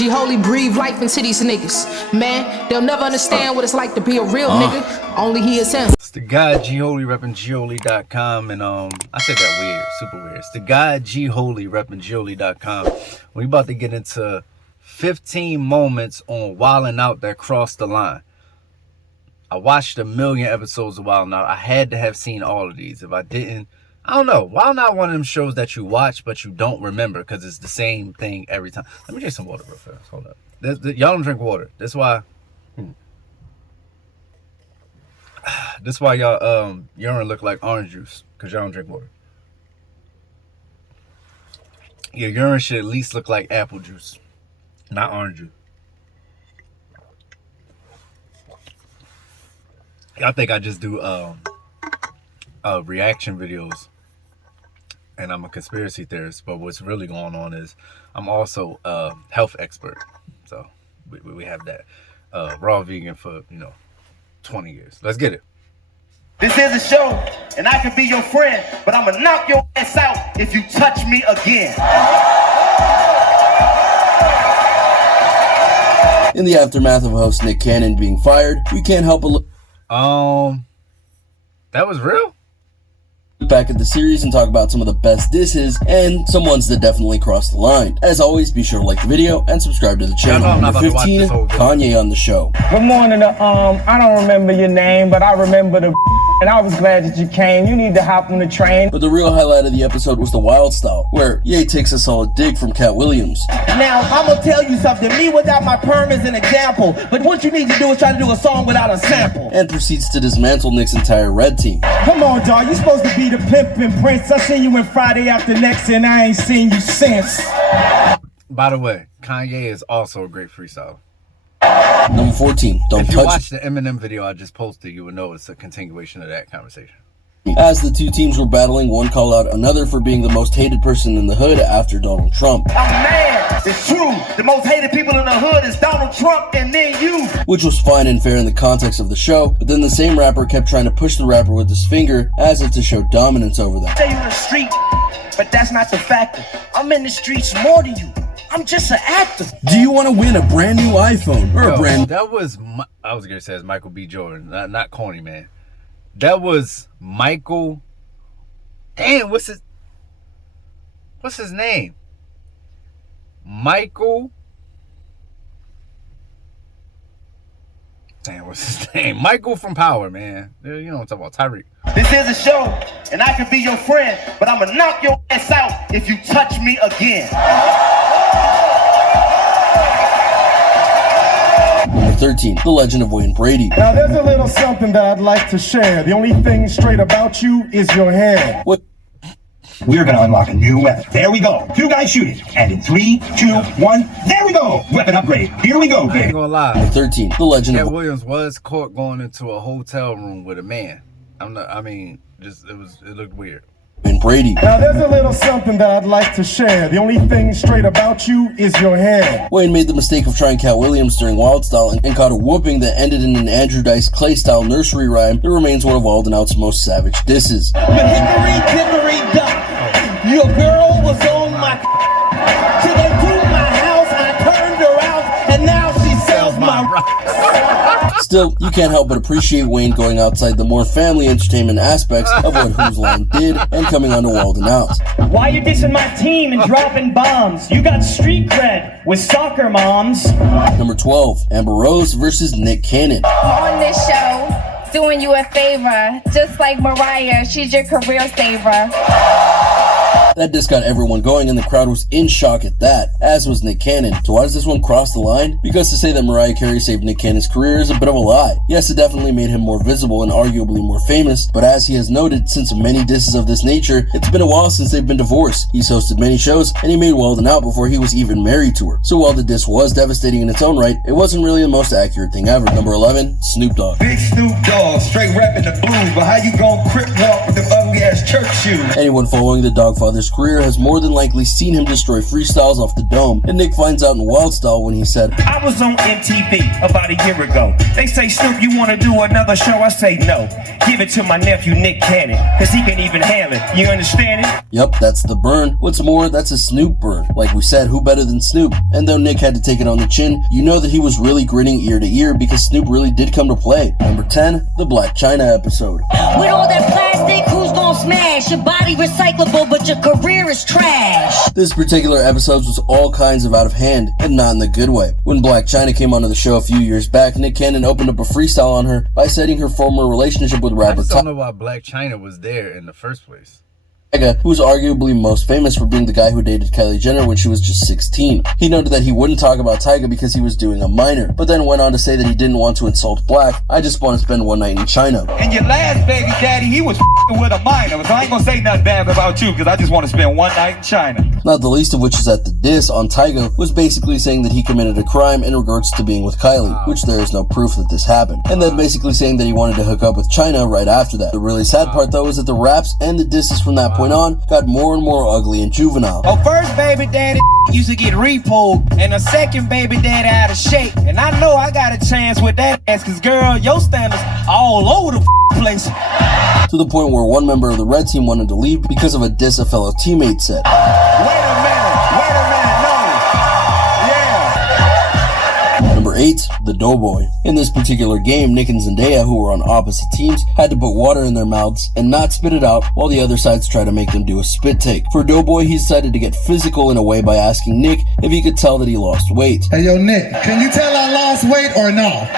G-Holy breathe life into these niggas. Man, they'll never understand what it's like to be a real nigga. Only he is him. It's the guy G-Holy repping G-Holy.com, and I said that weird, super weird. It's the guy G-Holy repping G-Holy.com. We about to get into 15 moments on wildnout that crossed the line. I watched 1 million episodes of wildnout. I had to have seen all of these. If I didn't, I don't know. Wildnout one of them shows that you watch but you don't remember because it's the same thing every time. Let me drink some water real fast. Hold up. Y'all don't drink water. That's why. That's why y'all urine look like orange juice, because y'all don't drink water. Your urine should at least look like apple juice, not orange juice. I think I just do reaction videos, and I'm a conspiracy theorist, but what's really going on is I'm also a health expert. So we have that. Raw vegan for 20 years. Let's get it. This is a show, and I can be your friend, but I'm gonna knock your ass out if you touch me again. In the aftermath of host Nick Cannon being fired, we can't help but look that was real? back at the series and talk about some of the best disses and some ones that definitely crossed the line. As always, be sure to like the video and subscribe to the channel. Number 15, Kanye on the show. Good morning. I don't remember your name, but I remember the and I was glad that you came. You need to hop on the train. But the real highlight of the episode was the Wild Style, where Ye takes a solid dig from Cat Williams. Now, I'm gonna tell you something. Me without my perm is an example, but what you need to do is try to do a song without a sample. And proceeds to dismantle Nick's entire red team. Come on, dog. You supposed to be the pimpin' prince. I seen you in Friday After Next, and I ain't seen you since. By the way, Kanye is also a great freestyler. Number 14, Don't If you Touch. watch the Eminem video I just posted, you would know it's a continuation of that conversation. As the two teams were battling, one called out another for being the most hated person in the hood after Donald Trump. I'm mad. It's true. The most hated people in the hood is Donald Trump and then you. Which was fine and fair in the context of the show, but then the same rapper kept trying to push the rapper with his finger as if to show dominance over them. Say you in the street, but that's not the factor. I'm in the streets more than you. I'm just an actor. Do you want to win a brand new iPhone or a brand? That was I was gonna say it's Michael B. Jordan, not corny, man. That was Michael. Damn, what's his name? Michael. Damn, what's his name? Michael from Power, man. You know what I'm talking about, Tyreek. This is a show, and I can be your friend, but I'm gonna knock your ass out if you touch me again. Number 13, The Legend of Wayne Brady. Now, there's a little something that I'd like to share. The only thing straight about you is your hair. What? We're gonna unlock a new weapon. There we go. 2 guys shooting. And in 3, 2, 1, there we go. Weapon upgrade. Here we go, I ain't baby. gonna lie. Number 13, The Legend Cat of Williams was caught going into a hotel room with a man. It looked weird. Wayne Brady. Now, there's a little something that I'd like to share. The only thing straight about you is your hair. Wayne made the mistake of trying Cat Williams during Wild Style and caught a whooping that ended in an Andrew Dice Clay-style nursery rhyme that remains one of wildnout's most savage disses. But hickory dickory dock, your girl was on my till they blew my house, I turned her out, and now she sells my Still, you can't help but appreciate Wayne going outside the more family entertainment aspects of what Whose Line did and coming onto wildnout. Why you dissing my team and dropping bombs? You got street cred with soccer moms. Number 12, Amber Rose versus Nick Cannon. On this show, doing you a favor, just like Mariah, she's your career saver. That diss got everyone going and the crowd was in shock at that, as was Nick Cannon. So why does this one cross the line? Because to say that Mariah Carey saved Nick Cannon's career is a bit of a lie. Yes, it definitely made him more visible and arguably more famous, but as he has noted, since many disses of this nature, it's been a while since they've been divorced. He's hosted many shows and he made wildnout before he was even married to her. So while the diss was devastating in its own right, it wasn't really the most accurate thing ever. Number 11, Snoop Dogg. Big Snoop Dogg, straight rapping the blues, but how you gon' crip walk with them ugly ass church shoes? Anyone following the Dogg Godfather's career has more than likely seen him destroy freestyles off the dome, and Nick finds out in Wild Style when he said, I was on MTV about a year ago. They say, Snoop, you wanna do another show? I say no. Give it to my nephew Nick Cannon, cause he can even handle it. You understand it? Yup, that's the burn. What's more, that's a Snoop burn. Like we said, who better than Snoop? And though Nick had to take it on the chin, you know that he was really grinning ear to ear because Snoop really did come to play. Number 10, the Black China episode. With all that plastic, who's gonna smash? Your body recyclable, but your career is trash. This particular episode was all kinds of out of hand, and not in the good way. When Black China came onto the show a few years back, Nick Cannon opened up a freestyle on her by citing her former relationship with rapper I just don't know why Black China was there in the first place. Tyga, who was arguably most famous for being the guy who dated Kylie Jenner when she was just 16. He noted that he wouldn't talk about Tyga because he was doing a minor, but then went on to say that he didn't want to insult Black. I just want to spend one night in China. And your last baby daddy, he was with a minor, so I ain't gonna say nothing bad about you because I just want to spend one night in China. Not the least of which is that the diss on Tyga was basically saying that he committed a crime in regards to being with Kylie, which there is no proof that this happened, and then basically saying that he wanted to hook up with China right after that. The really sad part though is that the raps and the disses from that point on got more and more ugly and juvenile. Oh, first baby daddy used to get repoed, and a second baby daddy out of shape. And I know I got a chance with that ass, cause girl, your standards all over the place. To the point where one member of the red team wanted to leave because of a diss a fellow teammate said. Wait a minute, no. Yeah. Number 8, the Doughboy. In this particular game, Nick and Zendaya, who were on opposite teams, had to put water in their mouths and not spit it out while the other sides tried to make them do a spit take. For Doughboy, he decided to get physical in a way by asking Nick if he could tell that he lost weight. Hey yo Nick, can you tell I lost weight or no?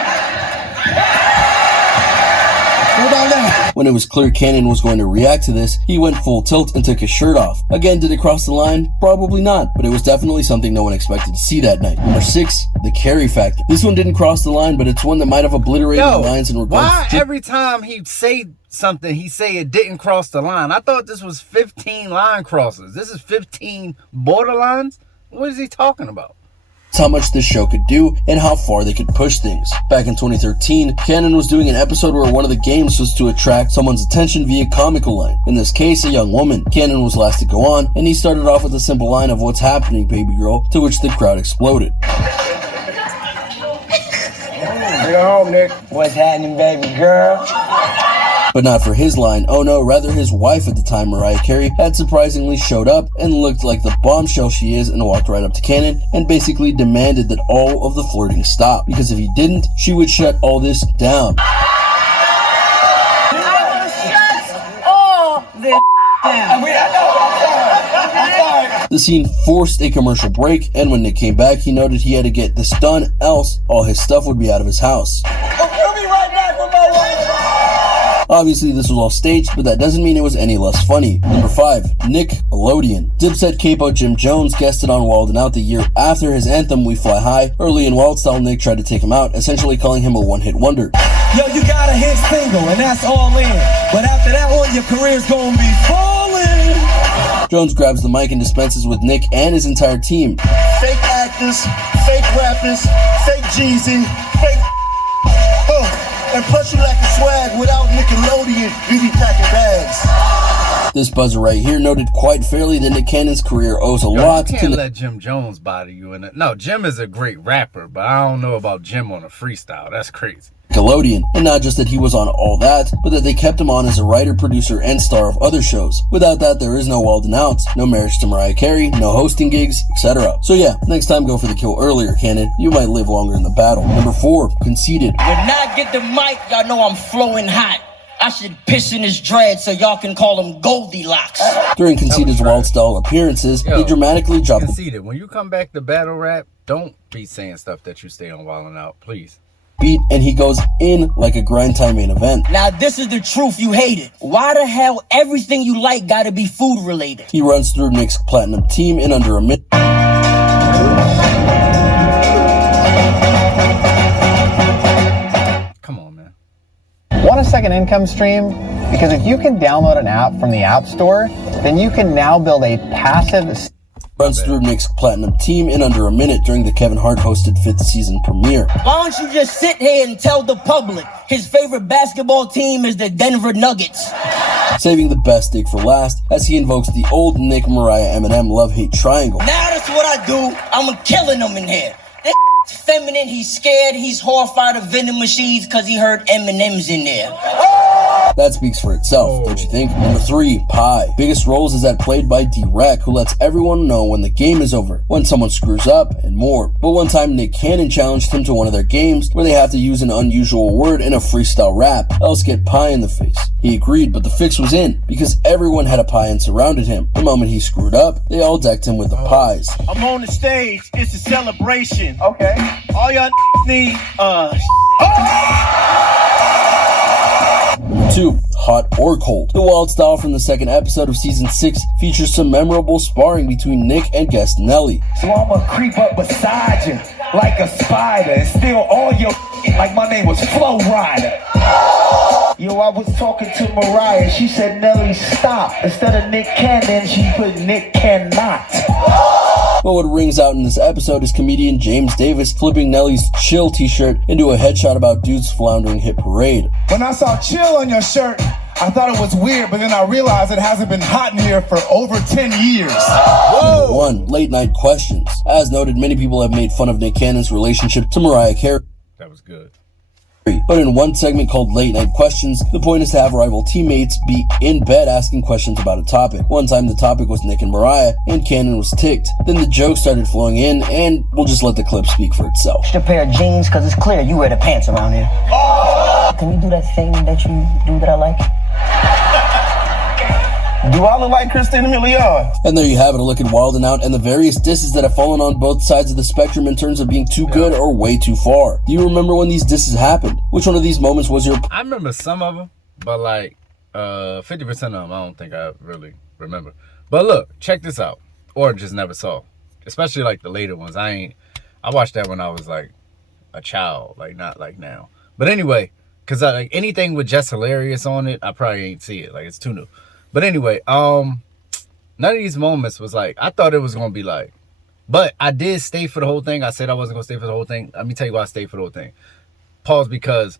What about that? When it was clear Cannon was going to react to this, he went full tilt and took his shirt off. Again, did it cross the line? Probably not, but it was definitely something no one expected to see that night. Number 6, the Carry Factor. This one didn't cross the line, but it's one that might have obliterated the lines in regards why every time he say something, he say it didn't cross the line? I thought this was 15 line crosses. This is 15 borderlines? What is he talking about? how much this show could do and how far they could push things. Back in 2013, Cannon was doing an episode where one of the games was to attract someone's attention via comical line. In this case, a young woman. Cannon was last to go on, and he started off with a simple line of "What's happening, baby girl?" to which the crowd exploded. Bring her home, Nick. What's happening, baby girl? But not for his line. Oh no, rather his wife at the time, Mariah Carey, had surprisingly showed up and looked like the bombshell she is and walked right up to Cannon and basically demanded that all of the flirting stop. Because if he didn't, she would shut all this down. The scene forced a commercial break, and when Nick came back, he noted he had to get this done, else all his stuff would be out of his house. Obviously, this was all staged, but that doesn't mean it was any less funny. Number 5, Nickelodeon. Dipset capo Jim Jones guested on wildnout the year after his anthem, We Fly High. Early in Wild Style, Nick tried to take him out, essentially calling him a one-hit wonder. Yo, you got a hit single, and that's all in. But after that one, your career's gonna be falling. Jones grabs the mic and dispenses with Nick and his entire team. Fake actors, fake rappers, fake Jeezy, fake and plus you lack the swag. Without Nickelodeon, you be packing bags. This buzzer right here noted quite fairly that Nick Cannon's career owes a lot you to can't let Jim Jones bother you in it. No, Jim is a great rapper, but I don't know about Jim on a freestyle. That's crazy. Nickelodeon, and not just that he was on all that, but that they kept him on as a writer, producer, and star of other shows. Without that, there is no wildnout, no marriage to Mariah Carey, no hosting gigs, etc. So yeah, next time go for the kill earlier, Cannon. You might live longer in the battle. Number 4, Conceited. When I get the mic, y'all know I'm flowing hot. I should piss in his dread so y'all can call him Goldilocks. During Conceited's Wild Style appearances, they dramatically dropped Conceited, when you come back to battle rap, don't be saying stuff that you stay on wildnout, please. Beat, and he goes in like a grind time main event. Now this is the truth you hated. Why the hell everything you like gotta be food related? He runs through Nick's platinum team in under a minute. Come on, man. Want a second income stream? Because if you can download an app from the App Store, then you can now build a passive... Runs through Nick's platinum team in under a minute during the Kevin Hart hosted 5th season premiere. Why don't you just sit here and tell the public his favorite basketball team is the Denver Nuggets? saving the best dig for last as he invokes the old Nick, Mariah, Eminem love-hate triangle. Now that's what I do. I'm killing him in here. This feminine, he's scared, he's horrified of vending machines because he heard Eminem's in there. That speaks for itself, don't you think? Number 3, Pie. Biggest roles is that played by D-Rec, who lets everyone know when the game is over, when someone screws up, and more. But one time, Nick Cannon challenged him to one of their games where they have to use an unusual word in a freestyle rap, else get pie in the face. He agreed, but the fix was in, because everyone had a pie and surrounded him. The moment he screwed up, they all decked him with the pies. I'm on the stage. It's a celebration. Okay. All y'all need, Number 2, Hot or Cold. The Wild Style from the second episode of season 6 features some memorable sparring between Nick and guest Nelly. So I'ma creep up beside you like a spider and steal all your like my name was Flow Rider. Yo, I was talking to Mariah. She said, Nelly, stop. Instead of Nick Cannon, she put Nick Cannot. But what rings out in this episode is comedian James Davis flipping Nelly's Chill t-shirt into a headshot about dude's floundering hit parade. When I saw chill on your shirt, I thought it was weird, but then I realized it hasn't been hot in here for over 10 years. Number 1, Late Night Questions. As noted, many people have made fun of Nick Cannon's relationship to Mariah Carey. That was good. But in one segment called Late Night Questions, the point is to have rival teammates be in bed asking questions about a topic. One time the topic was Nick and Mariah, and Cannon was ticked. Then the jokes started flowing in, and we'll just let the clip speak for itself. Just a pair of jeans, because it's clear you wear the pants around here. Can you do that thing that you do that I like? Do I look like Christina Milian? And there you have it, a look at Wild 'N Out and the various disses that have fallen on both sides of the spectrum in terms of being too good or way too far. Do you remember when these disses happened? Which one of these moments was your... I remember some of them, but like 50% of them, I don't think I really remember. But look, check this out. Or just never saw. Especially like the later ones. I watched that when I was like a child, like not like now. But anyway, because like anything with Just Hilarious on it, I probably ain't see it. Like it's too new. But anyway, none of these moments was like, I thought it was going to be like, but I did stay for the whole thing. I said I wasn't going to stay for the whole thing. Let me tell you why I stayed for the whole thing. Pause, because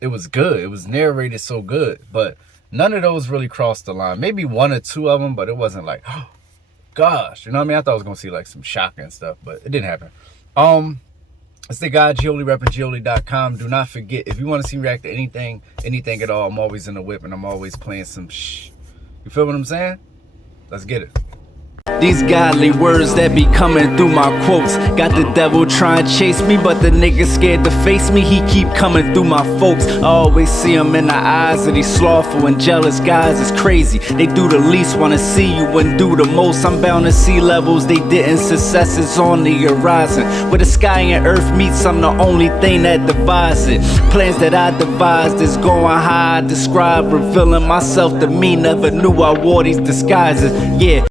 it was good. It was narrated so good, but none of those really crossed the line. Maybe 1 or 2 of them, but it wasn't like, oh, gosh, you know what I mean? I thought I was going to see like some shocking stuff, but it didn't happen. It's the guy, Gioli, repping Gioli.com. Do not forget, if you want to see me react to anything at all, I'm always in the whip and I'm always playing some shh. You feel what I'm saying? Let's get it. These godly words that be coming through my quotes got the devil trying to chase me, but the nigga scared to face me. He keep coming through my folks. I always see him in the eyes of these slothful and jealous guys. It's crazy. They do the least, wanna see you and do the most. I'm bound to see levels they didn't. Success is on the horizon. Where the sky and earth meets, I'm the only thing that divides it. Plans that I devised is going high. I describe revealing myself to me. Never knew I wore these disguises. Yeah.